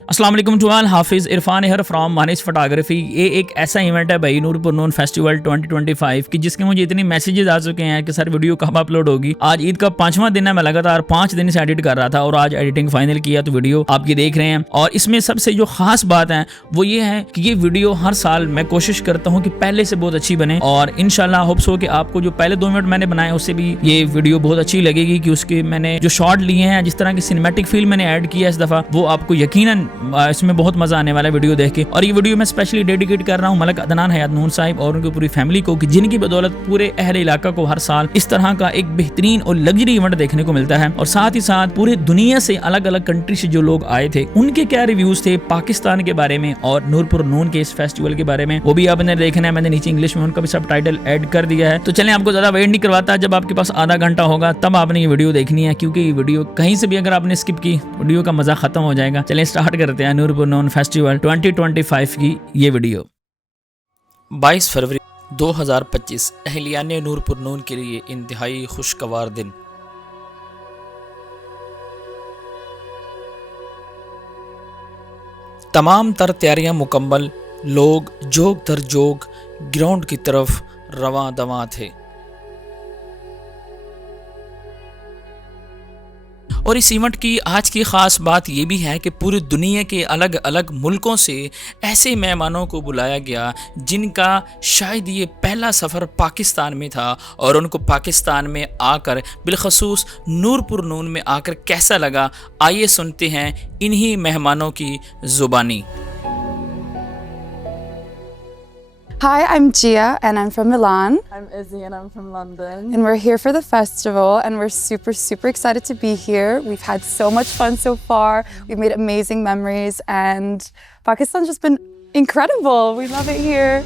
अस्सलाम वालेकुम to all, हाफिज़ इरफान हर फ्रॉम मानिस फोटोग्राफी। ये एक ऐसा इवेंट है भाई, नूर पुरनून फेस्टिवल 2025 की, जिसके मुझे इतनी मैसेजेस आ चुके हैं कि सर वीडियो कब अपलोड होगी। आज ईद का 5वां दिन है, मैं लगातार 5 दिन से एडिट कर रहा था और आज एडिटिंग फाइनल किया तो वीडियो आपकी देख रहे हैं। और इसमें सबसे जो खास बात है वो ये है कि ये वीडियो हर साल मैं कोशिश करता हूँ कि पहले से बहुत अच्छी बने, और इंशाल्लाह होप्स हो कि आपको जो पहले 2 मिनट मैंने बनाए उससे भी ये वीडियो बहुत अच्छी लगेगी, कि उसके मैंने जो शॉट लिए हैं, जिस तरह की सिनेमैटिक फील मैंने ऐड किया इस दफा, वो आपको यकीनन इसमें बहुत मजा आने वाला है वीडियो देख के। और ये वीडियो मैं स्पेशली डेडिकेट कर रहा हूँ मलक अदनान हयात नून साहिब और उनकी पूरी फैमिली को, कि जिनकी बदौलत पूरे अहले इलाका को हर साल इस तरह का एक बेहतरीन और लग्जरी इवेंट देखने को मिलता है। और साथ ही साथ पूरे दुनिया से अलग अलग कंट्री से जो लोग आए थे उनके क्या रिव्यूज थे पाकिस्तान के बारे में और नूरपुर नून के इस फेस्टिवल के बारे में, वो भी आपने देखना है। मैंने नीचे इंग्लिश में उनका भी सब टाइटल ऐड कर दिया है। तो चलें, आपको ज्यादा वेट नहीं करवाता, जब आपके पास आधा घंटा होगा तब आपने ये वीडियो देखनी है, क्योंकि ये वीडियो कहीं से भी अगर आपने स्किप की वीडियो का मजा खत्म हो जाएगा। चलें स्टार्ट करते हैं नूरपुर नून फेस्टिवल 2025 की ये वीडियो। 22 फरवरी 2025 अहलियान नूरपुर नून के लिए इंतहाई खुशगवार दिन। तमाम तर तैयारियां मुकम्मल, लोग जोग दर जोग ग्राउंड की तरफ रवां दवां थे। और इस इवेंट की आज की ख़ास बात यह भी है कि पूरी दुनिया के अलग अलग मुल्कों से ऐसे मेहमानों को बुलाया गया जिनका शायद ये पहला सफ़र पाकिस्तान में था, और उनको पाकिस्तान में आकर बिलखसूस नूरपुर नून में आकर कैसा लगा, आइए सुनते हैं इन्हीं मेहमानों की ज़ुबानी। Hi, I'm Gia and I'm from Milan. I'm Izzy and I'm from London. And we're here for the festival and we're super excited to be here. We've had so much fun so far. We've made amazing memories and Pakistan's just been incredible. We love it here.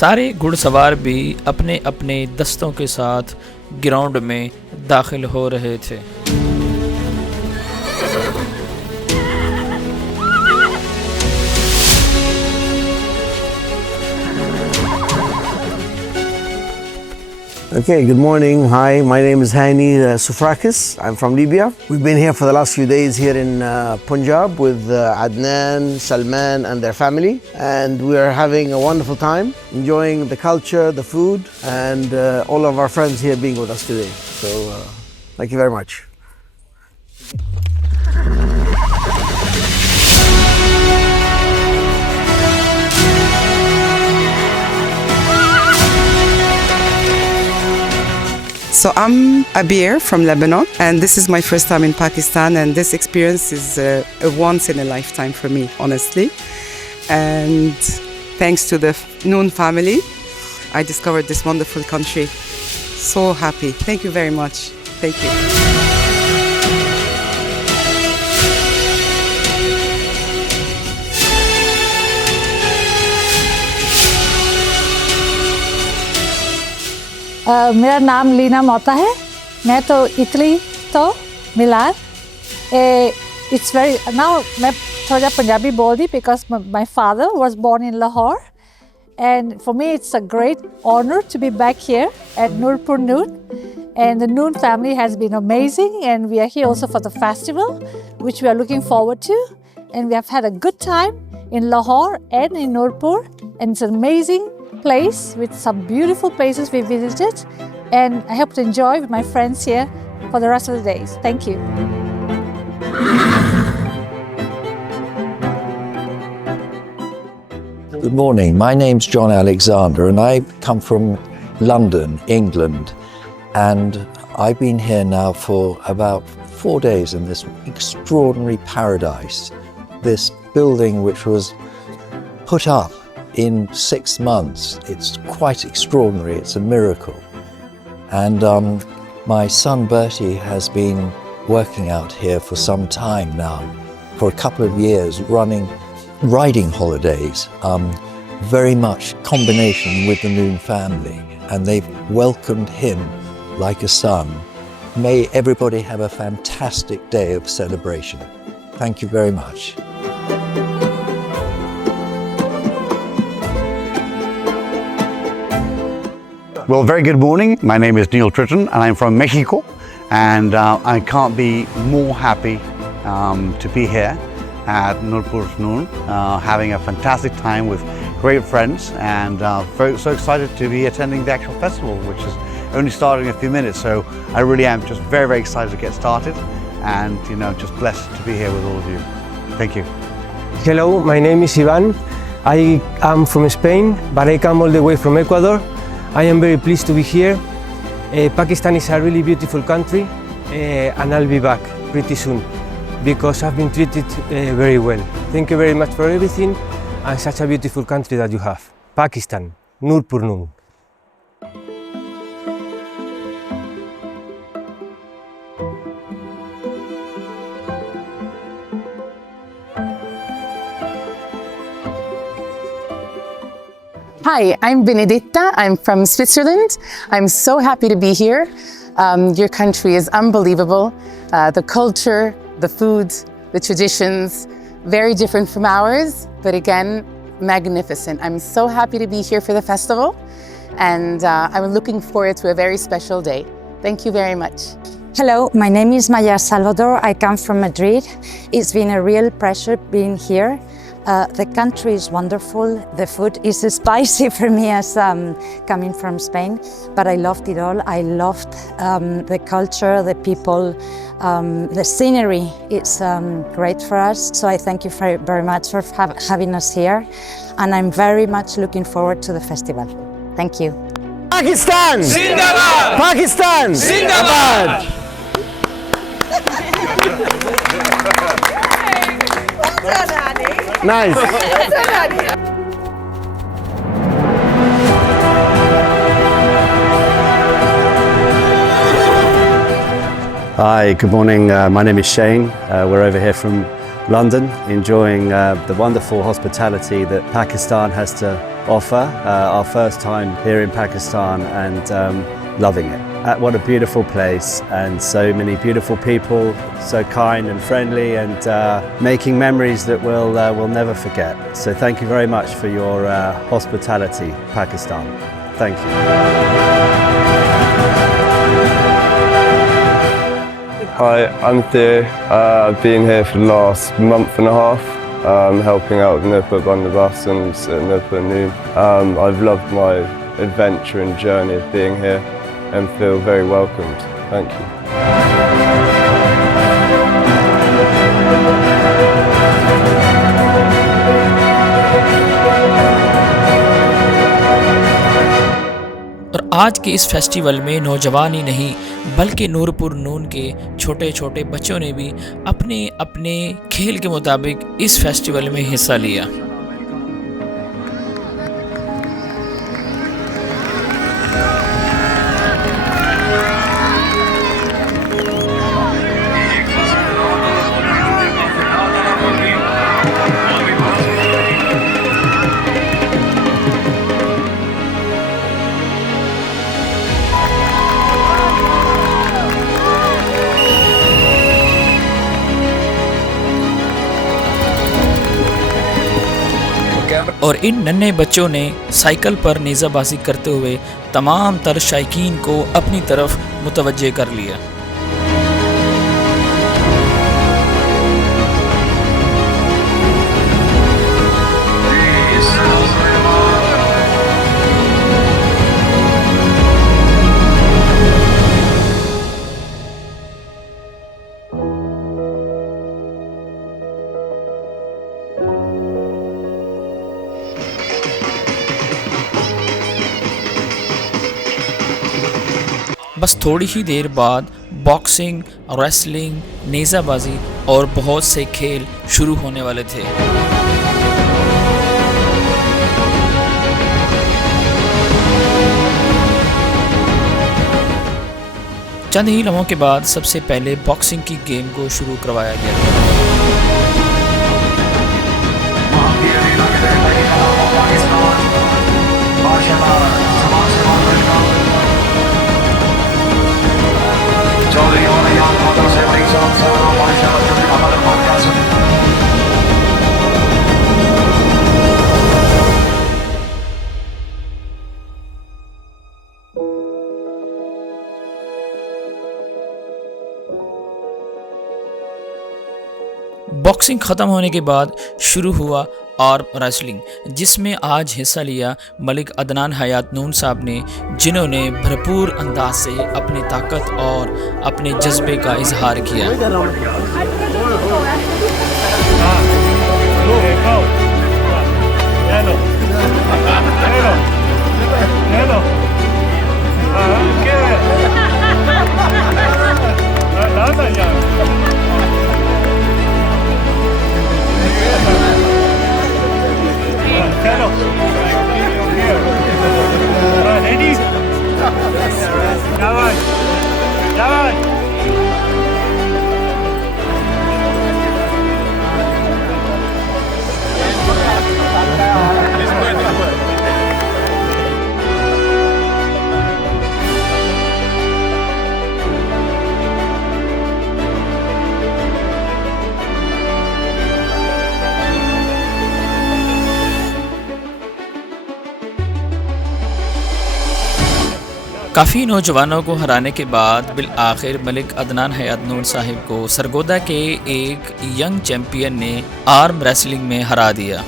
सारे घुड़सवार भी अपने अपने दस्तों के साथ ground में दाखिल हो रहे थे। Okay, good morning. Hi, my name is Hani Soufrakis. I'm from Libya. We've been here for the last few days here in Punjab with Adnan, Salman and their family. And we are having a wonderful time, enjoying the culture, the food, and all of our friends here being with us today. So, thank you very much. So I'm Abir from Lebanon, and this is my first time in Pakistan, and this experience is a once in a lifetime for me, honestly. And thanks to the Noon family, I discovered this wonderful country. So happy. Thank you very much. Thank you. मेरा नाम लीना मोता है। मैं तो Italy तो मिलान। It's very now मैं थोड़ा पंजाबी बोल दी because my father was born in Lahore, and for me it's a great honor to be back here at Nurpur Noon, and the Noon family has been amazing, and we are here also for the festival which we are looking forward to, and we have had a good time in Lahore and in Nurpur, and it's an amazing place with some beautiful places we visited, and I hope to enjoy with my friends here for the rest of the days. Thank you. Good morning, my name's John Alexander and I come from London, England, and I've been here now for about 4 days in this extraordinary paradise, this building which was put up in 6 months. It's quite extraordinary, it's a miracle. And my son Bertie has been working out here for some time now, for a couple of years, running riding holidays, very much combination with the Noon family, and they've welcomed him like a son. May everybody have a fantastic day of celebration. Thank you very much. Well, very good morning. My name is Neil Tritton and I'm from Mexico, and I can't be more happy to be here at Nurpur Noon, having a fantastic time with great friends, and so excited to be attending the actual festival, which is only starting in a few minutes. So I really am just very, very excited to get started, and just blessed to be here with all of you. Thank you. Hello, my name is Ivan. I am from Spain, but I come all the way from Ecuador. I am very pleased to be here. Pakistan is a really beautiful country, and I'll be back pretty soon because I've been treated very well. Thank you very much for everything and such a beautiful country that you have. Pakistan, Nurpur Noon. Hi, I'm Benedetta. I'm from Switzerland. I'm so happy to be here. Your country is unbelievable. The culture, the food, the traditions, very different from ours, but again, magnificent. I'm so happy to be here for the festival, and I'm looking forward to a very special day. Thank you very much. Hello, my name is Maya Salvador. I come from Madrid. It's been a real pleasure being here. The country is wonderful. The food is spicy for me as coming from Spain, but I loved it all. I loved the culture, the people, the scenery. It's great for us. So I thank you very much for having us here, and I'm very much looking forward to the festival. Thank you. Pakistan! Zindabad! Pakistan! Zindabad! Nice. Hi, good morning. My name is Shane. We're over here from London, enjoying the wonderful hospitality that Pakistan has to offer. Our first time here in Pakistan, and loving it. What a beautiful place, and so many beautiful people, so kind and friendly, and making memories that we'll never forget. So thank you very much for your hospitality, Pakistan. Thank you. Hi, I'm Theo. I've been here for the last month and a half, helping out with Nurpur Bandobast and Nurpur Noon. I've loved my adventure and journey of being here, and feel very welcomed. Thank you. और आज के इस festival में नौजवान ही नहीं बल्कि नूरपुर नून के छोटे छोटे बच्चों ने भी अपने अपने खेल के मुताबिक इस फेस्टिवल में हिस्सा लिया। और इन नन्हे बच्चों ने साइकिल पर नेज़ाबाजी करते हुए तमाम तर शायकीन को अपनी तरफ मुतवज्जे कर लिया। बस थोड़ी ही देर बाद बॉक्सिंग, रेसलिंग, नेज़ाबाजी और बहुत से खेल शुरू होने वाले थे। चंद ही लम्हों के बाद सबसे पहले बॉक्सिंग की गेम को शुरू करवाया गया। बॉक्सिंग ख़त्म होने के बाद शुरू हुआ आर्म रेसलिंग, जिसमें आज हिस्सा लिया मलिक अदनान हयात नून साहब ने, जिन्होंने भरपूर अंदाज से अपनी ताकत और अपने जज्बे का इजहार किया। काफ़ी नौजवानों को हराने के बाद बिल आखिर मलिक अदनान हयात नून साहिब को सरगोदा के एक यंग चैम्पियन ने आर्म रेसलिंग में हरा दिया।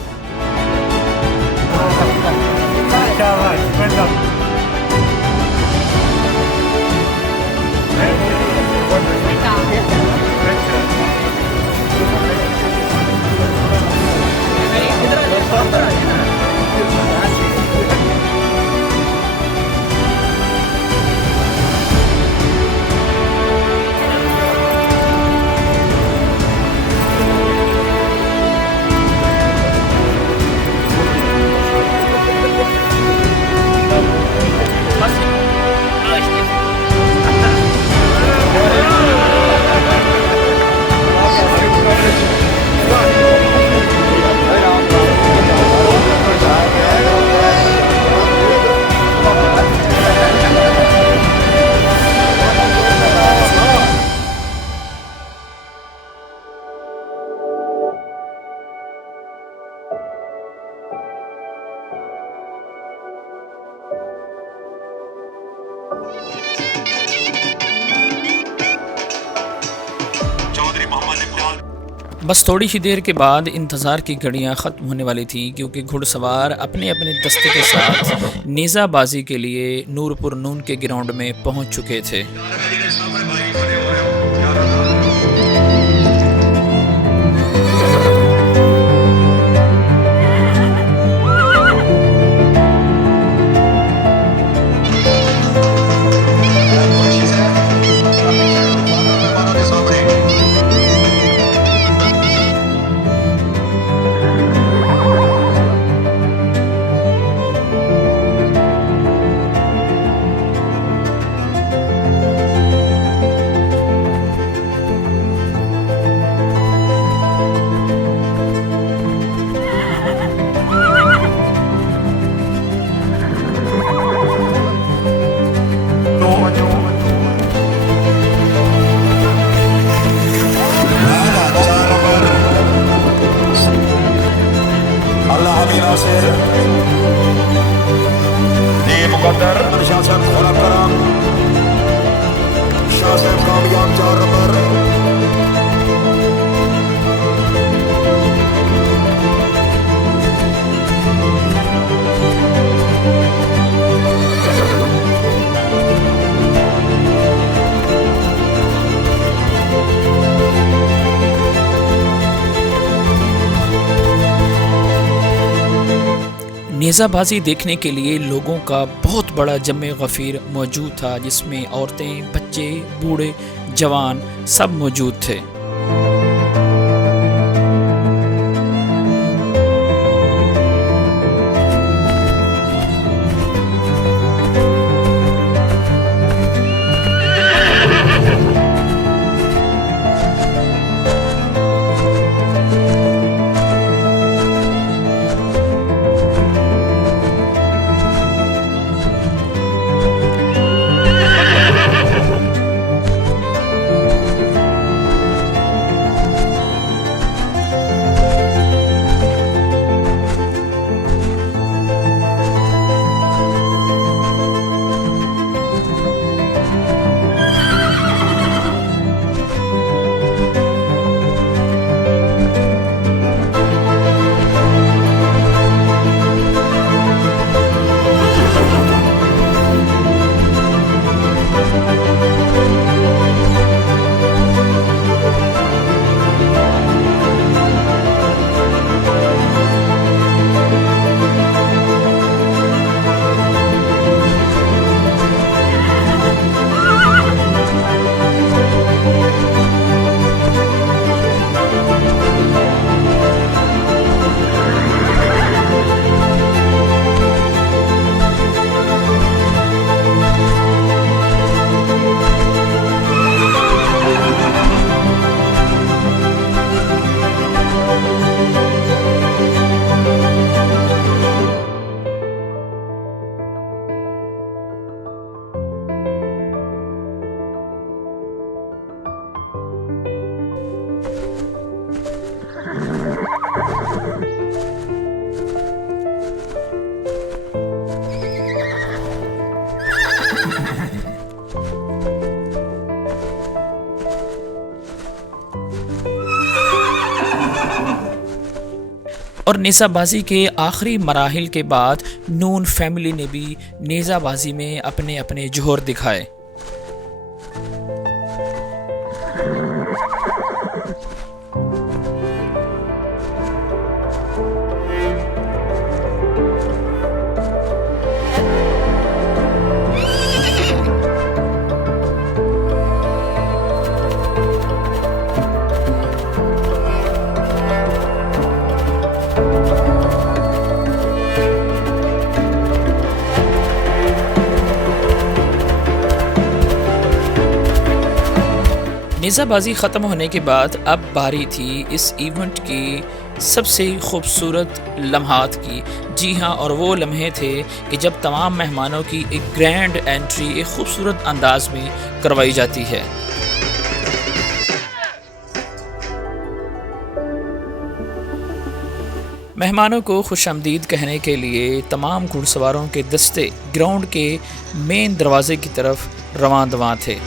बस थोड़ी ही देर के बाद इंतज़ार की घड़ियां ख़त्म होने वाली थीं, क्योंकि घुड़सवार अपने अपने दस्ते के साथ नेज़ाबाजी के लिए नूरपुर नून के ग्राउंड में पहुंच चुके थे। नेज़ाबाजी देखने के लिए लोगों का बहुत बड़ा जमे गफ़ीर मौजूद था, जिसमें औरतें, बच्चे, बूढ़े, जवान सब मौजूद थे। और नेज़ाबाजी के आखिरी मराहिल के बाद नून फैमिली ने भी नेज़ाबाजी में अपने अपने जोहर दिखाए। नेज़ाबाजी ख़त्म होने के बाद अब बारी थी इस इवेंट की सबसे खूबसूरत लम्हात की। जी हाँ, और वो लम्हे थे कि जब तमाम मेहमानों की एक ग्रैंड एंट्री एक खूबसूरत अंदाज में करवाई जाती है। मेहमानों को खुशामदीद कहने के लिए तमाम घुड़सवारों के दस्ते ग्राउंड के मेन दरवाजे की तरफ रवां दवां थे।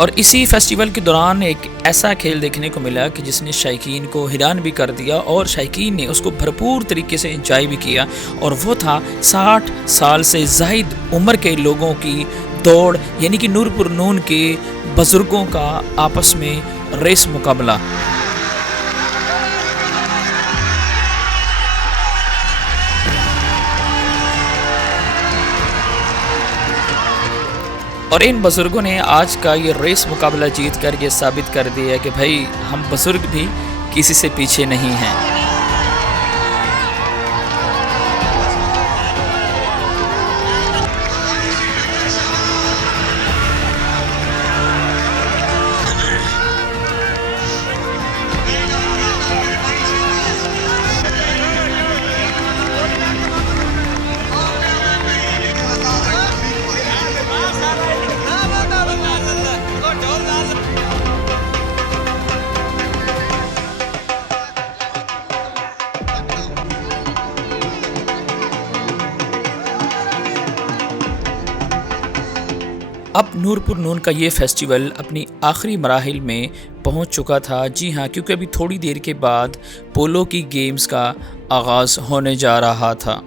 और इसी फेस्टिवल के दौरान एक ऐसा खेल देखने को मिला कि जिसने शायकीन को हैरान भी कर दिया और शायकीन ने उसको भरपूर तरीके से एंजॉय भी किया, और वो था 60 साल से ज़ायद उम्र के लोगों की दौड़, यानी कि नूरपुर नून के बुजुर्गों का आपस में रेस मुकाबला। और इन बुजुर्गों ने आज का ये रेस मुकाबला जीत कर ये साबित कर दिया कि भाई हम बुजुर्ग भी किसी से पीछे नहीं हैं। अब नूरपुर नून का ये फेस्टिवल अपनी आखिरी मराहिल में पहुंच चुका था। जी हाँ, क्योंकि अभी थोड़ी देर के बाद पोलो की गेम्स का आगाज़ होने जा रहा था।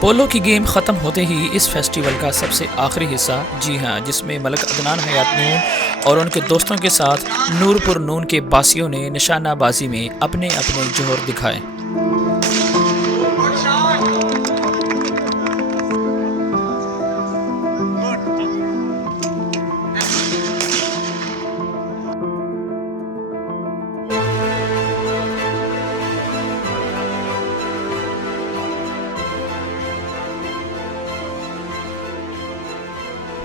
पोलो की गेम ख़त्म होते ही इस फेस्टिवल का सबसे आखिरी हिस्सा, जी हाँ, जिसमें मलक अदनान हयात नून और उनके दोस्तों के साथ नूरपुर नून के बासियों ने निशानाबाजी में अपने अपने जोहर दिखाए।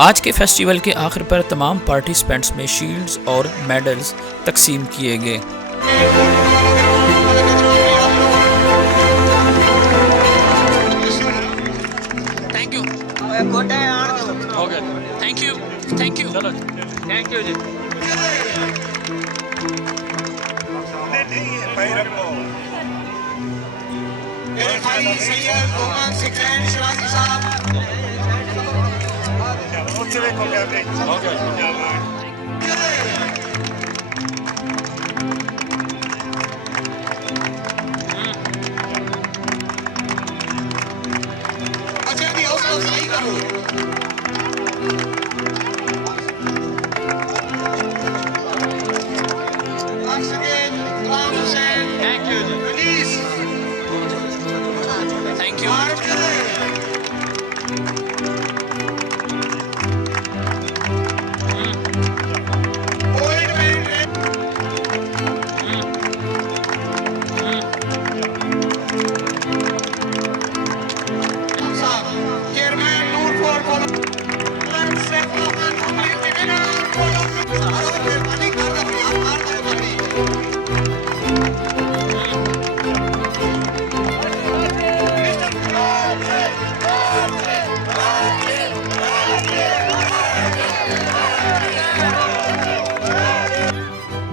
आज के फेस्टिवल के आखिर पर तमाम पार्टिसिपेंट्स में शील्ड्स और मेडल्स तकसीम किए गए। Thank you, thank you, thank you, thank you ji.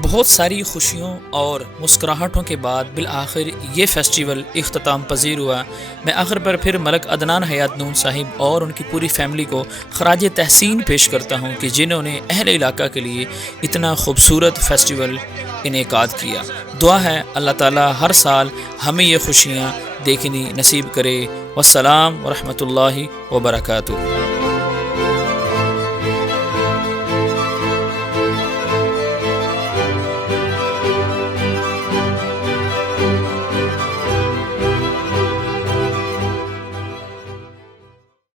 बहुत सारी खुशियों और मुस्कुराहटों के बाद बिल आखिर ये फेस्टिवल इख्तिताम पजीर हुआ। मैं आखिर पर फिर मलक अदनान हयात नून साहिब और उनकी पूरी फैमिली को खराज तहसीन पेश करता हूँ कि जिन्होंने अहले इलाका के लिए इतना खूबसूरत फेस्टिवल इनेकाद किया। दुआ है अल्लाह ताला हर साल हमें ये खुशियाँ देखनी नसीब करे। वस्सलाम व रहमतुल्लाहि व बरकातुहू।